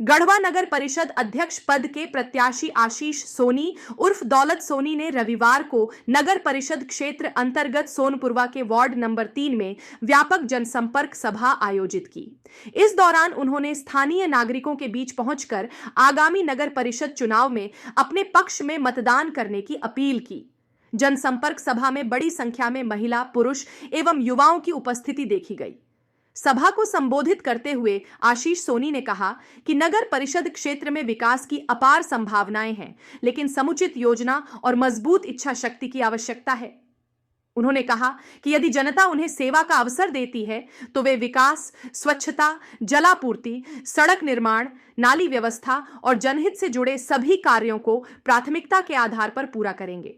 गढ़वा नगर परिषद अध्यक्ष पद के प्रत्याशी आशीष सोनी उर्फ दौलत सोनी ने रविवार को नगर परिषद क्षेत्र अंतर्गत सोनपुरवा के वार्ड नंबर 3 में व्यापक जनसंपर्क सभा आयोजित की। इस दौरान उन्होंने स्थानीय नागरिकों के बीच पहुंचकर आगामी नगर परिषद चुनाव में अपने पक्ष में मतदान करने की अपील की। जनसंपर्क सभा में बड़ी संख्या में महिला, पुरुष एवं युवाओं की उपस्थिति देखी गई। सभा को संबोधित करते हुए आशीष सोनी ने कहा कि नगर परिषद क्षेत्र में विकास की अपार संभावनाएं हैं, लेकिन समुचित योजना और मजबूत इच्छा शक्ति की आवश्यकता है। उन्होंने कहा कि यदि जनता उन्हें सेवा का अवसर देती है तो वे विकास, स्वच्छता, जलापूर्ति, सड़क निर्माण, नाली व्यवस्था और जनहित से जुड़े सभी कार्यों को प्राथमिकता के आधार पर पूरा करेंगे।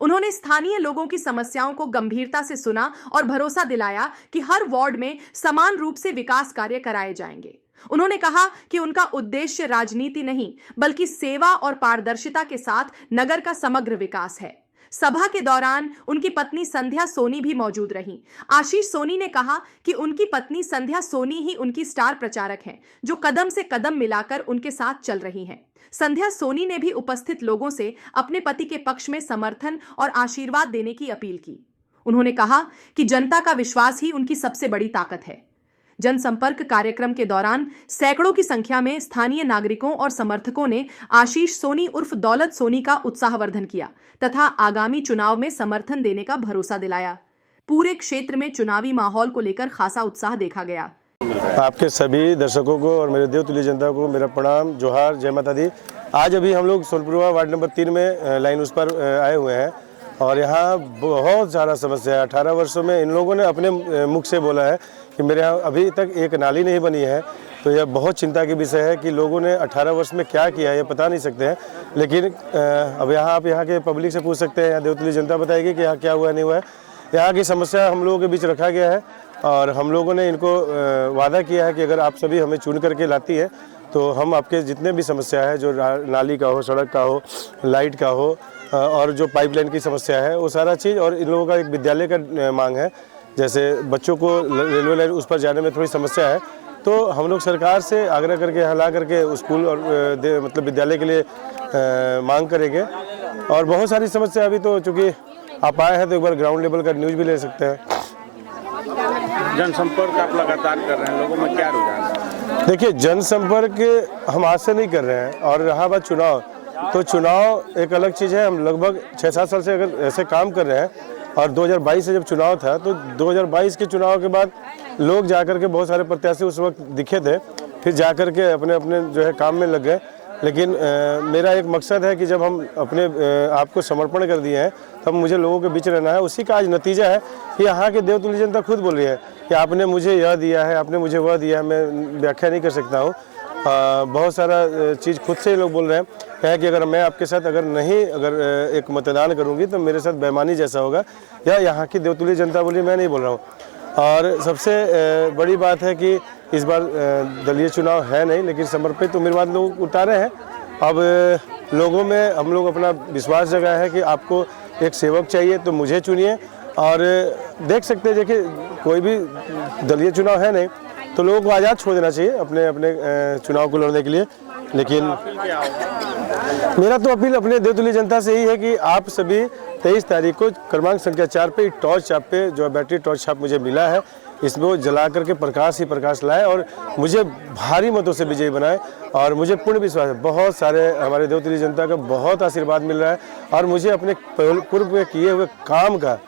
उन्होंने स्थानीय लोगों की समस्याओं को गंभीरता से सुना और भरोसा दिलाया कि हर वार्ड में समान रूप से विकास कार्य कराए जाएंगे। उन्होंने कहा कि उनका उद्देश्य राजनीति नहीं, बल्कि सेवा और पारदर्शिता के साथ नगर का समग्र विकास है। सभा के दौरान उनकी पत्नी संध्या सोनी भी मौजूद रहीं। आशीष सोनी ने कहा कि उनकी पत्नी संध्या सोनी ही उनकी स्टार प्रचारक हैं, जो कदम से कदम मिलाकर उनके साथ चल रही हैं। संध्या सोनी ने भी उपस्थित लोगों से अपने पति के पक्ष में समर्थन और आशीर्वाद देने की अपील की। उन्होंने कहा कि जनता का विश्वास ही उनकी सबसे बड़ी ताकत है। जनसंपर्क कार्यक्रम के दौरान सैकड़ों की संख्या में स्थानीय नागरिकों और समर्थकों ने आशीष सोनी उर्फ दौलत सोनी का उत्साहवर्धन किया तथा आगामी चुनाव में समर्थन देने का भरोसा दिलाया। पूरे क्षेत्र में चुनावी माहौल को लेकर खासा उत्साह देखा गया। आपके सभी दर्शकों को और मेरे देवतुल्य जनता को मेरा प्रणाम, जोहार, जय माता दी। आज अभी हम लोग सोनपुरवा वार्ड नंबर 3 में लाइन उस पर आए हुए हैं और यहाँ बहुत सारा समस्या है। 18 वर्षों में इन लोगों ने अपने मुख से बोला है कि मेरे यहाँ अभी तक एक नाली नहीं बनी है। तो यह बहुत चिंता की विषय है कि लोगों ने 18 वर्ष में क्या किया है ये बता नहीं सकते हैं। लेकिन अब आप यहाँ के पब्लिक से पूछ सकते हैं, यहाँ देवतुल्य जनता बताएगी कि यहाँ क्या हुआ नहीं हुआ है। यहाँ की समस्या हम लोगों के बीच रखा गया है और हम लोगों ने इनको वादा किया है कि अगर आप सभी हमें चुन करके लाती है तो हम आपके जितने भी समस्या है, जो नाली का हो, सड़क का हो, लाइट का हो और जो पाइपलाइन की समस्या है, वो सारा चीज़। और इन लोगों का एक विद्यालय का मांग है, जैसे बच्चों को रेलवे लाइन उस पर जाने में थोड़ी समस्या है, तो हम लोग सरकार से आग्रह करके यहाँ ला करके स्कूल और मतलब विद्यालय के लिए मांग करेंगे। और बहुत सारी समस्या अभी तो चूँकि आप आए हैं तो एक बार ग्राउंड लेवल का न्यूज़ भी ले सकते हैं। जनसंपर्क आप लगातार कर रहे हैं, लोगों में क्या रुझान है? देखिए, जनसंपर्क हम आज से नहीं कर रहे हैं और रहा बात चुनाव, तो चुनाव एक अलग चीज़ है। हम लगभग 6-7 साल से अगर ऐसे काम कर रहे हैं और 2022 से जब चुनाव था तो 2022 के चुनाव के बाद लोग जाकर के बहुत सारे प्रत्याशी उस वक्त दिखे थे, फिर जाकर के अपने अपने जो है काम में लग गए। लेकिन मेरा एक मकसद है कि जब हम अपने आप को समर्पण कर दिए हैं तब मुझे लोगों के बीच रहना है। उसी का आज नतीजा है कि यहाँ के देवतुल्य जनता खुद बोल रही है कि आपने मुझे यह दिया है, आपने मुझे वह दिया है। मैं व्याख्या नहीं कर सकता हूँ। बहुत सारा चीज़ खुद से ही लोग बोल रहे हैं कि अगर मैं आपके साथ अगर एक मतदान करूँगी तो मेरे साथ बेईमानी जैसा होगा। या यहाँ की देवतुल्य जनता बोली, मैं नहीं बोल रहा हूँ। और सबसे बड़ी बात है कि इस बार दलीय चुनाव है नहीं, लेकिन समर्पित उम्मीदवार लोग उतारे हैं। अब लोगों में हम लोग अपना विश्वास जगाया है कि आपको एक सेवक चाहिए तो मुझे चुनिए। और देख सकते हैं, देखिए कोई भी दलीय चुनाव है नहीं तो लोगों को आज़ाद छोड़ देना चाहिए अपने अपने चुनाव को लड़ने के लिए। लेकिन मेरा तो अपील अपने देवतुल्य जनता से ही है कि आप सभी 23 तारीख को क्रमांक संख्या 4 पे टॉर्च छाप पे जो बैटरी टॉर्च छाप मुझे मिला है, इसमें वो जला करके प्रकाश ही प्रकाश लाए और मुझे भारी मतों से विजयी बनाए। और मुझे पूर्ण विश्वास है बहुत सारे हमारे देवतुल्य जनता का बहुत आशीर्वाद मिल रहा है और मुझे अपने पूर्व में किए हुए काम का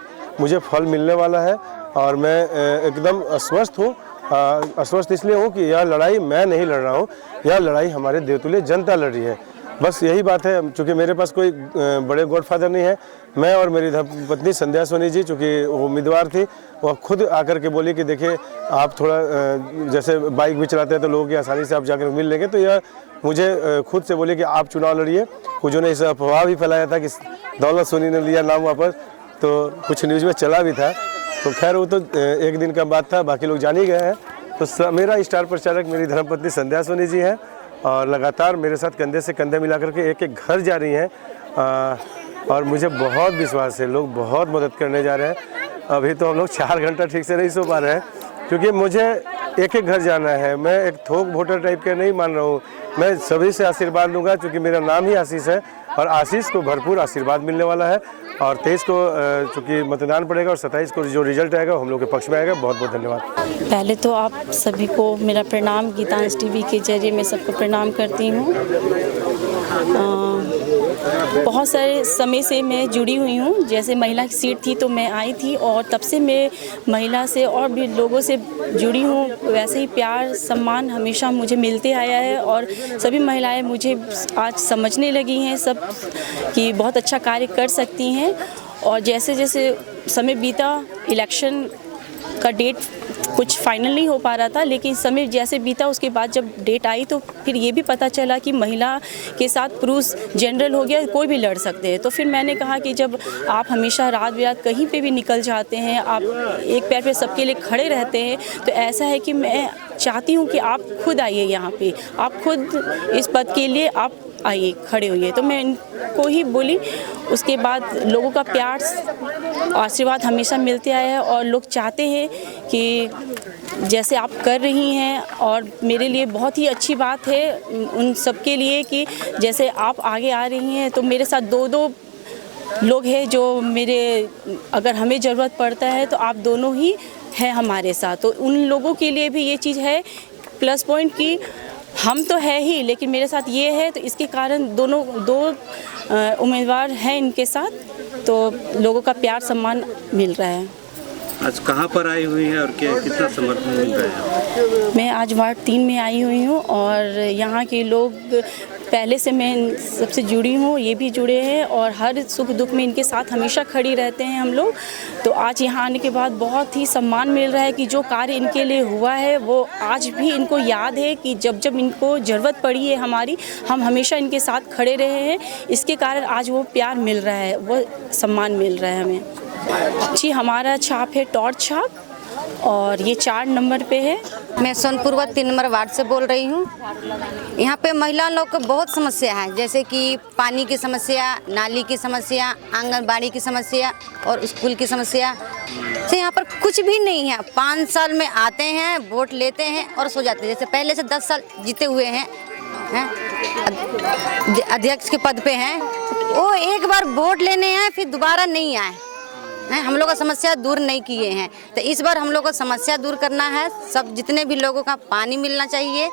मुझे फल मिलने वाला है। और मैं एकदम अस्वस्थ हूँ। अस्वस्थ इसलिए हूँ कि यह लड़ाई मैं नहीं लड़ रहा हूँ, यह लड़ाई हमारे देवतुल्य जनता लड़ रही है। बस यही बात है। चूँकि मेरे पास कोई बड़े गॉडफादर नहीं है, मैं और मेरी पत्नी संध्या सोनी जी, चूँकि वो उम्मीदवार थी, वो खुद आकर के बोली कि देखिए आप थोड़ा जैसे बाइक भी चलाते हैं तो लोगों की आसानी से आप जाकर मिल लेंगे। तो यह मुझे खुद से बोले कि आप चुनाव लड़िए। कुछ ने इस अफवाह भी फैलाया था कि दौलत सोनी ने लिया नाम वापस, तो कुछ न्यूज़ में चला भी था। तो खैर वो तो एक दिन का बात था, बाकी लोग जान ही गए हैं। तो मेरा स्टार प्रचारक मेरी धर्मपत्नी संध्या सोनी जी हैं और लगातार मेरे साथ कंधे से कंधे मिला करके एक एक घर जा रही हैं। और मुझे बहुत विश्वास है, लोग बहुत मदद करने जा रहे हैं। अभी तो हम लोग 4 घंटा ठीक से नहीं सो पा रहे हैं, क्योंकि मुझे एक एक घर जाना है। मैं एक थोक वोटर टाइप का नहीं मान रहा हूँ। मैं सभी से आशीर्वाद लूँगा, क्योंकि मेरा नाम ही आशीष है और आशीष को भरपूर आशीर्वाद मिलने वाला है। और 23 को चूँकि मतदान पड़ेगा और 27 को जो रिजल्ट आएगा वो हम लोग के पक्ष में आएगा। बहुत बहुत धन्यवाद। पहले तो आप सभी को मेरा प्रणाम, गीतांश टीवी के जरिए मैं सबको प्रणाम करती हूँ। बहुत सारे समय से मैं जुड़ी हुई हूँ। जैसे महिला की सीट थी तो मैं आई थी और तब से मैं महिला से और भी लोगों से जुड़ी हूँ। वैसे ही प्यार सम्मान हमेशा मुझे मिलते आया है और सभी महिलाएं मुझे आज समझने लगी हैं सब कि बहुत अच्छा कार्य कर सकती हैं। और जैसे जैसे समय बीता, इलेक्शन का डेट कुछ फाइनल नहीं हो पा रहा था, लेकिन समय जैसे बीता उसके बाद जब डेट आई तो फिर ये भी पता चला कि महिला के साथ पुरुष जनरल हो गया, कोई भी लड़ सकते हैं। तो फिर मैंने कहा कि जब आप हमेशा रात बिरात कहीं पे भी निकल जाते हैं, आप एक पैर पे सबके लिए खड़े रहते हैं, तो ऐसा है कि मैं चाहती हूँ कि आप खुद आइए यहाँ पे, आप खुद इस पद के लिए आप आइए, खड़े होइए। तो मैं इनको ही बोली। उसके बाद लोगों का प्यार आशीर्वाद हमेशा मिलते आया है और लोग चाहते हैं कि जैसे आप कर रही हैं, और मेरे लिए बहुत ही अच्छी बात है उन सब के लिए कि जैसे आप आगे आ रही हैं। तो मेरे साथ दो लोग हैं जो मेरे, अगर हमें ज़रूरत पड़ता है तो आप दोनों ही हैं हमारे साथ। तो उन लोगों के लिए भी ये चीज़ है प्लस पॉइंट कि हम तो है ही, लेकिन मेरे साथ ये है, तो इसके कारण दो उम्मीदवार हैं इनके साथ, तो लोगों का प्यार सम्मान मिल रहा है। आज कहाँ पर आई हुई है और कितना समर्थन मिल रहा है? मैं आज वार्ड 3 में आई हुई हूँ और यहाँ के लोग पहले से मैं सबसे जुड़ी हूँ, ये भी जुड़े हैं और हर सुख दुख में इनके साथ हमेशा खड़ी रहते हैं हम लोग। तो आज यहाँ आने के बाद बहुत ही सम्मान मिल रहा है कि जो कार्य इनके लिए हुआ है वो आज भी इनको याद है कि जब जब इनको ज़रूरत पड़ी है हमारी, हम हमेशा इनके साथ खड़े रहे हैं। इसके कारण आज वो प्यार मिल रहा है, वो सम्मान मिल रहा है हमें। जी, हमारा छाप है टॉर्च छाप और ये 4 नंबर पे है। मैं सोनपुरवा 3 नंबर वार्ड से बोल रही हूँ। यहाँ पे महिला लोग को बहुत समस्या है, जैसे कि पानी की समस्या, नाली की समस्या, आंगनबाड़ी की समस्या और स्कूल की समस्या। तो यहाँ पर कुछ भी नहीं है। 5 साल में आते हैं, वोट लेते हैं और सो जाते हैं। जैसे पहले से 10 साल जीते हुए हैं, अध्यक्ष के पद पे हैं, वो एक बार वोट लेने आए फिर दोबारा नहीं आए हैं, हम लोग का समस्या दूर नहीं किए हैं। तो इस बार हम लोग को समस्या दूर करना है। सब जितने भी लोगों का पानी मिलना चाहिए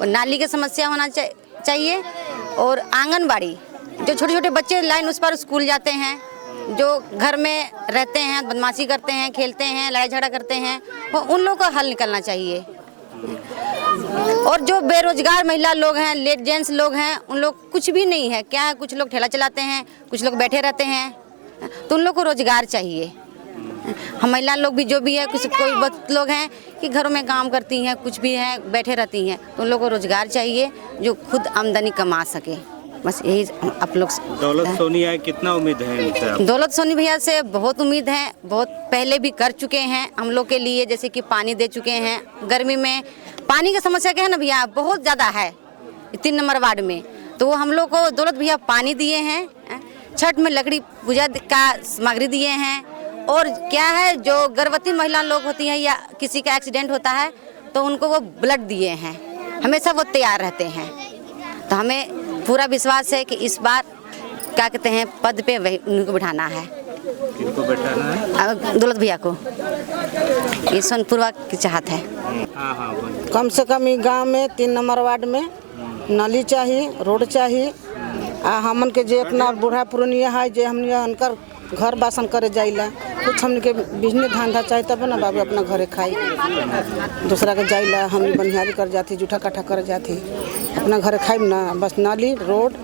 और नाली की समस्या होना चाहिए और आंगनबाड़ी, जो छोटे छोटे बच्चे लाइन उस पर स्कूल जाते हैं, जो घर में रहते हैं, बदमाशी करते हैं, खेलते हैं, लड़ाई झगड़ा करते हैं, वो उन लोगों का हल निकलना चाहिए। और जो बेरोजगार महिला लोग हैं, लेट जेंट्स लोग हैं, उन लोग कुछ भी नहीं है। क्या है, कुछ लोग ठेला चलाते हैं, कुछ लोग बैठे रहते हैं, तो उन लोग को रोजगार चाहिए। हम महिला लोग भी जो भी है, कोई लोग हैं कि घरों में काम करती हैं, कुछ भी है बैठे रहती हैं, तो उन लोग को रोजगार चाहिए जो खुद आमदनी कमा सके। बस यही आप लोग। दौलत सोनी है, कितना उम्मीद है इनसे? दौलत सोनी भैया से बहुत उम्मीद है, बहुत पहले भी कर चुके हैं हम लोग के लिए, जैसे कि पानी दे चुके हैं। गर्मी में पानी की समस्या क्या है ना भैया, बहुत ज़्यादा है 3 नंबर वार्ड में, तो वो हम लोग को दौलत भैया पानी दिए हैं। छठ में लकड़ी पूजा का सामग्री दिए हैं। और क्या है, जो गर्भवती महिला लोग होती हैं या किसी का एक्सीडेंट होता है तो उनको वो ब्लड दिए हैं, हमेशा वो तैयार रहते हैं। तो हमें पूरा विश्वास है कि इस बार क्या कहते हैं, पद पे वही उनको बिठाना है। किनको बैठाना है? दौलत भैया को। ये सोनपुरवा की चाहत है। हाँ, कम से कम गांव में 3 नंबर वार्ड में नाली चाहिए, रोड चाहिए। हमन के जे अपना बूढ़ा पुरानिया है, जे हमने अनकर घर बासन करे जाइला, कुछ हमने के बिजनेस धंधा चाहिए तब ना बाबू अपना घरे खाई। दूसरा के जाइला हम बनिहारी कर जाती, जूठा काठा कर जाती, अपना घरे खाई ना। बस नाली रोड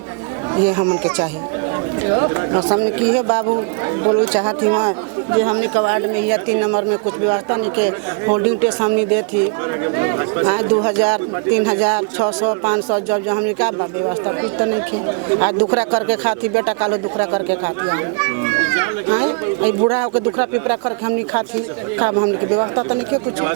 ये हमन के चाहिए। बस हमने की है बाबू बोलो चाहती वहाँ जे हमने कवार्ड में या 3 नंबर में कुछ व्यवस्था नहीं के होल्डिंग टैक्स हमने दे थी 2000, 3000, 600, 500 जब हमने क्या व्यवस्था कुछ तो नहीं थे। आज दुखरा करके खाती, बेटा कालो दुखरा करके खाती हम, बूढ़ा होकर दुखरा पिपरा करके हमने खाती, का हमने की व्यवस्था तो नहीं के कुछ।